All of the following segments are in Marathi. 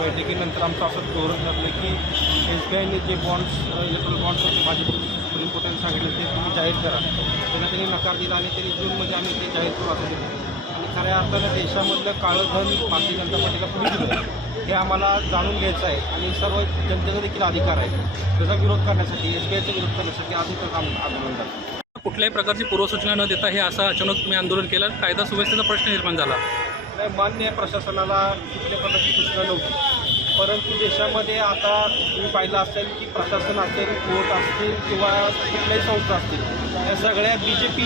बैठकीनंतर आमचं असं धोरण ठरलं की SBIने जे बॉन्ड्स इलेक्ट्रॉनिक बॉन्ड्स होते भाजप सुप्रीम कोर्टाने सांगितलं ते तुम्ही जाहीर करा. त्याला त्यांनी नकार दिला आणि त्यांनी जूनमध्ये आम्ही ते जाहीर करू असं दिलं. आणि खऱ्या अर्थानं देशामधलं काळं धन भारतीय जनता पार्टीला कुणी दिलं हे आम्हाला जाणून घ्यायचं आहे आणि सर्व जनतेचा देखील अधिकार आहे. त्याचा विरोध करण्यासाठी SBIचा विरोध करण्यासाठी आजही आंदोलन करतो. कुठल्याही प्रकारची पूर्वसूचना न देता हे असं अचानक तुम्ही आंदोलन केलं, कायदा सुव्यवस्थेचा प्रश्न निर्माण झाला. नाही, मान्य आहे प्रशासनाला कुठल्या प्रकारची सूचना नव्हती, परंतु देशामध्ये आता तुम्ही पाहिलं असेल की प्रशासन असेल, कोर्ट असतील किंवा कुठल्याही संस्था असतील, या सगळ्या BJP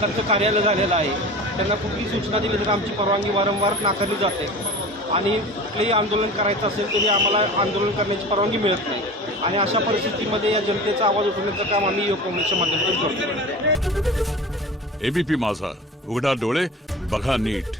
त्यांचं कार्यालय झालेलं आहे. त्यांना कुठलीही सूचना दिली तर आमची परवानगी वारंवार नाकारली जाते आणि कुठलेही आंदोलन करायचं असेल तरी आम्हाला आंदोलन करण्याची परवानगी मिळत नाही. आणि अशा परिस्थितीमध्ये या जनतेचा आवाज उठवण्याचं काम आम्ही युवक काँग्रेसच्या माध्यमातून करतो. ABP माझा, उघडा डोळे बघा नीट.